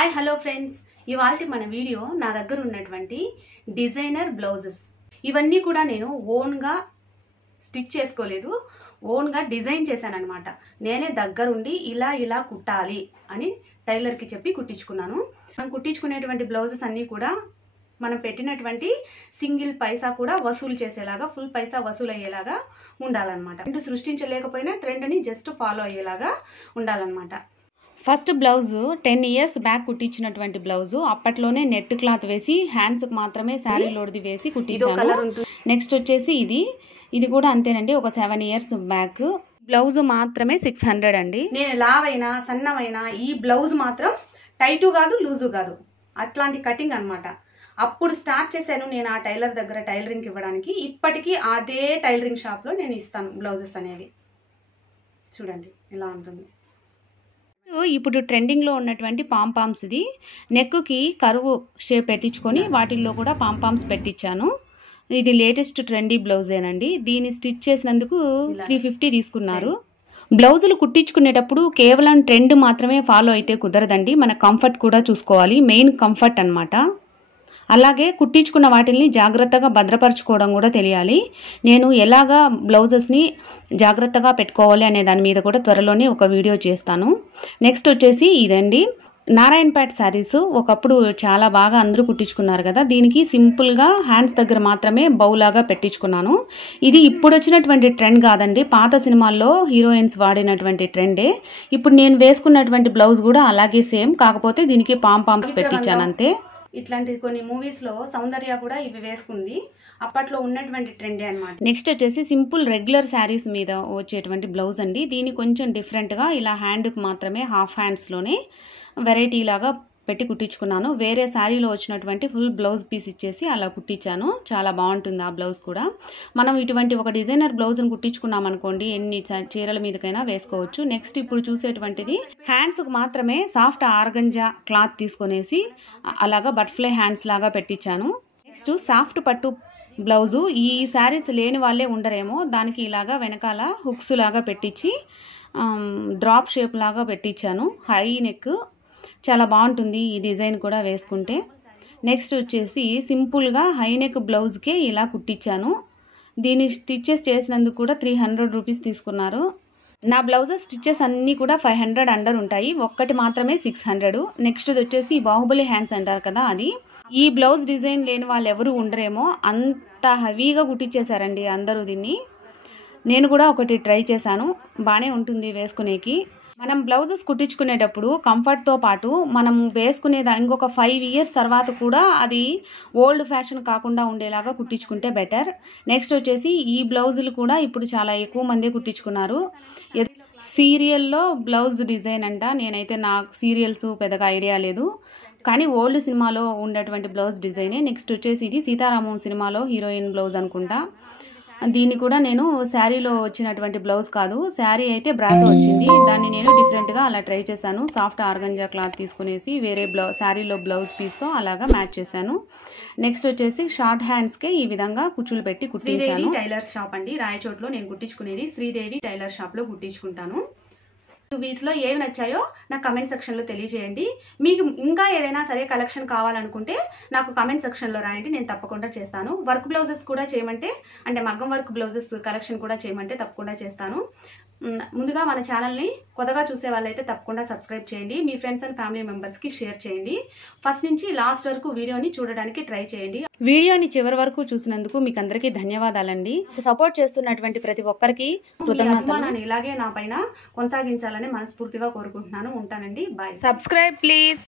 Hi hello friends, ఇవాల్టి మన video నా దగ్గర ఉన్నటువంటి డిజైనర్ బ్లౌజెస్. ఇవన్నీ కూడా నేను ఓన్గా స్టిచ్ చేసుకోలేదు, ఓన్గా డిజైన్ చేశాను అనమాట. నేనే దగ్గరుండి ఇలా కుట్టాలి అని టైలర్కి చెప్పి కుట్టించుకున్నాను. మనం కుట్టించుకునేటువంటి బ్లౌజెస్ అన్నీ కూడా మనం పెట్టినటువంటి సింగిల్ పైసా కూడా వసూలు చేసేలాగా, ఫుల్ పైసా వసూలు అయ్యేలాగా ఉండాలన్నమాట. ట్రెండ్ సృష్టించలేకపోయినా ట్రెండ్ని జస్ట్ ఫాలో అయ్యేలాగా ఉండాలన్నమాట. ఫస్ట్ బ్లౌజు 10 years బ్యాక్ కుట్టించినటువంటి బ్లౌజు. అప్పట్లోనే నెట్ క్లాత్ వేసి హ్యాండ్స్కి మాత్రమే శారీ లోడ్ది వేసి కుట్టించాను. నెక్స్ట్ వచ్చేసి ఇది కూడా అంతేనండి, ఒక 7 years బ్యాక్. బ్లౌజు మాత్రమే 600 అండి. నేను లావైనా సన్నమైనా ఈ బ్లౌజ్ మాత్రం టైటు కాదు, లూజు కాదు, అట్లాంటి కటింగ్ అనమాట. అప్పుడు స్టార్ట్ చేశాను నేను ఆ టైలర్ దగ్గర టైలరింగ్ ఇవ్వడానికి. ఇప్పటికీ అదే టైలరింగ్ షాప్లో నేను ఇస్తాను బ్లౌజెస్ అనేవి. చూడండి ఎలా ఉంటుంది. ఇప్పుడు ట్రెండింగ్లో ఉన్నటువంటి పాంపామ్స్, ఇది నెక్కి కరువు షేప్ పెట్టించుకొని వాటిల్లో కూడా పాంపామ్స్ పెట్టించాను. ఇది లేటెస్ట్ ట్రెండీ బ్లౌజేనండి. దీన్ని స్టిచ్ చేసినందుకు 350 తీసుకున్నారు. బ్లౌజులు కుట్టించుకునేటప్పుడు కేవలం ట్రెండ్ మాత్రమే ఫాలో అయితే కుదరదండి, మన కంఫర్ట్ కూడా చూసుకోవాలి. మెయిన్ కంఫర్ట్ అన్నమాట. అలాగే కుట్టించుకున్న వాటిని జాగ్రత్తగా భద్రపరచుకోవడం కూడా తెలియాలి. నేను ఎలాగా బ్లౌజెస్ని జాగ్రత్తగా పెట్టుకోవాలి అనే దాని మీద కూడా త్వరలోనే ఒక వీడియో చేస్తాను. నెక్స్ట్ వచ్చేసి ఇదండి, నారాయణపేట శారీస్. ఒకప్పుడు చాలా బాగా అందరూ కుట్టించుకున్నారు కదా. దీనికి సింపుల్గా హ్యాండ్స్ దగ్గర మాత్రమే బౌలాగా పెట్టించుకున్నాను. ఇది ఇప్పుడు వచ్చినటువంటి ట్రెండ్ కాదండి, పాత సినిమాల్లో హీరోయిన్స్ వాడినటువంటి ట్రెండే. ఇప్పుడు నేను వేసుకున్నటువంటి బ్లౌజ్ కూడా అలాగే సేమ్, కాకపోతే దీనికి పాంపామ్స్ పెట్టించాను అంతే. ఇట్లాంటి కొన్ని మూవీస్లో సౌందర్య కూడా ఇవి వేసుకుంది, అప్పట్లో ఉన్నటువంటి ట్రెండే అనమాట. నెక్స్ట్ వచ్చేసి సింపుల్ రెగ్యులర్ శారీస్ మీద వచ్చేటువంటి బ్లౌజ్ అండి. దీన్ని కొంచెం డిఫరెంట్గా ఇలా హ్యాండ్కి మాత్రమే హాఫ్ హ్యాండ్స్లోనే వెరైటీ లాగా పెట్టి కుట్టించుకున్నాను. వేరే శారీలో వచ్చినటువంటి ఫుల్ బ్లౌజ్ పీస్ ఇచ్చేసి అలా కుట్టించాను. చాలా బాగుంటుంది ఆ బ్లౌజ్ కూడా. మనం ఇటువంటి ఒక డిజైనర్ బ్లౌజ్ని కుట్టించుకున్నాం అనుకోండి, ఎన్ని చీరల మీదకైనా వేసుకోవచ్చు. నెక్స్ట్ ఇప్పుడు చూసేటువంటిది హ్యాండ్స్కి మాత్రమే సాఫ్ట్ ఆర్గంజా క్లాత్ తీసుకొనేసి అలాగా బటర్ఫ్లై హ్యాండ్స్ లాగా పెట్టించాను. నెక్స్ట్ సాఫ్ట్ పట్టు బ్లౌజు. ఈ శారీస్ లేని వాళ్ళే ఉండరేమో, దానికి ఇలాగా వెనకాల హుక్స్ లాగా పెట్టించి డ్రాప్ షేప్ లాగా పెట్టించాను. హై నెక్, చాలా బాగుంటుంది ఈ డిజైన్ కూడా వేసుకుంటే. నెక్స్ట్ వచ్చేసి సింపుల్గా హై నెక్ బ్లౌజ్కే ఇలా కుట్టించాను. దీని స్టిచ్చెస్ చేసినందుకు కూడా 300 రూపీస్ తీసుకున్నారు. నా బ్లౌజెస్ స్టిచ్చెస్ అన్నీ కూడా 500 అండర్ ఉంటాయి, ఒక్కటి మాత్రమే 600. నెక్స్ట్ వచ్చేసి బాహుబలి హ్యాండ్స్ అంటారు కదా, అది. ఈ బ్లౌజ్ డిజైన్ లేని వాళ్ళు ఎవరు ఉండరేమో, అంత హెవీగా కుట్టించేశారండి అందరూ దీన్ని. నేను కూడా ఒకటి ట్రై చేశాను, బాగానే ఉంటుంది వేసుకునేకి. మనం బ్లౌజెస్ కుట్టించుకునేటప్పుడు కంఫర్ట్తో పాటు మనము వేసుకునేదాన్ని ఇంకొక 5 years తర్వాత కూడా అది ఓల్డ్ ఫ్యాషన్ కాకుండా ఉండేలాగా కుట్టించుకుంటే బెటర్. నెక్స్ట్ వచ్చేసి ఈ బ్లౌజులు కూడా ఇప్పుడు చాలా ఎక్కువ మంది కుట్టించుకున్నారు. సీరియల్లో బ్లౌజ్ డిజైన్ అంట. నేనైతే నాకు సీరియల్స్ పెద్దగా ఐడియా లేదు, కానీ ఓల్డ్ సినిమాలో ఉన్నటువంటి బ్లౌజ్ డిజైనే. నెక్స్ట్ వచ్చేసి ఇది సీతారామం సినిమాలో హీరోయిన్ బ్లౌజ్ అనుకుంటా. దీన్ని కూడా నేను శారీలో వచ్చినటువంటి బ్లౌజ్ కాదు, శారీ అయితే బ్రాసో వచ్చింది, దాన్ని నేను డిఫరెంట్గా అలా ట్రై చేశాను. సాఫ్ట్ ఆర్గంజా క్లాత్ తీసుకునేసి వేరే శారీలో బ్లౌజ్ పీస్తో అలాగా మ్యాచ్ చేశాను. నెక్స్ట్ వచ్చేసి షార్ట్ హ్యాండ్స్కే ఈ విధంగా కుచ్చులు పెట్టి కుట్టించాను. టైలర్ షాప్ అండి, రాయచోట్లో నేను కుట్టించుకునేది శ్రీదేవి టైలర్ షాప్లో కుట్టించుకుంటాను. వీటిలో ఏవి నచ్చాయో నాకు కమెంట్ సెక్షన్లో తెలియజేయండి. మీకు ఇంకా ఏదైనా సరే కలెక్షన్ కావాలనుకుంటే నాకు కమెంట్ సెక్షన్లో రాయండి, నేను తప్పకుండా చేస్తాను. వర్క్ బ్లౌజెస్ కూడా చేయమంటే, అంటే మగ్గం వర్క్ బ్లౌజెస్ కలెక్షన్ కూడా చేయమంటే తప్పకుండా చేస్తాను. ముందుగా మన ఛానల్ని కొత్తగా చూసే వాళ్ళైతే తప్పకుండా సబ్స్క్రైబ్ చేయండి. మీ ఫ్రెండ్స్ అండ్ ఫ్యామిలీ మెంబర్స్కి షేర్ చేయండి. ఫస్ట్ నుంచి లాస్ట్ వరకు వీడియోని చూడడానికి ట్రై చేయండి. వీడియోని చివరి వరకు చూసినందుకు మీకు అందరికీ ధన్యవాదాలండి. సపోర్ట్ చేస్తున్నటువంటి ప్రతి ఒక్కరికి కృతజ్ఞతలు. ఇలాగే నా పైన కొనసాగించాలని మనస్ఫూర్తిగా కోరుకుంటున్నాను. ఉంటానండి, బాయ్. Subscribe please.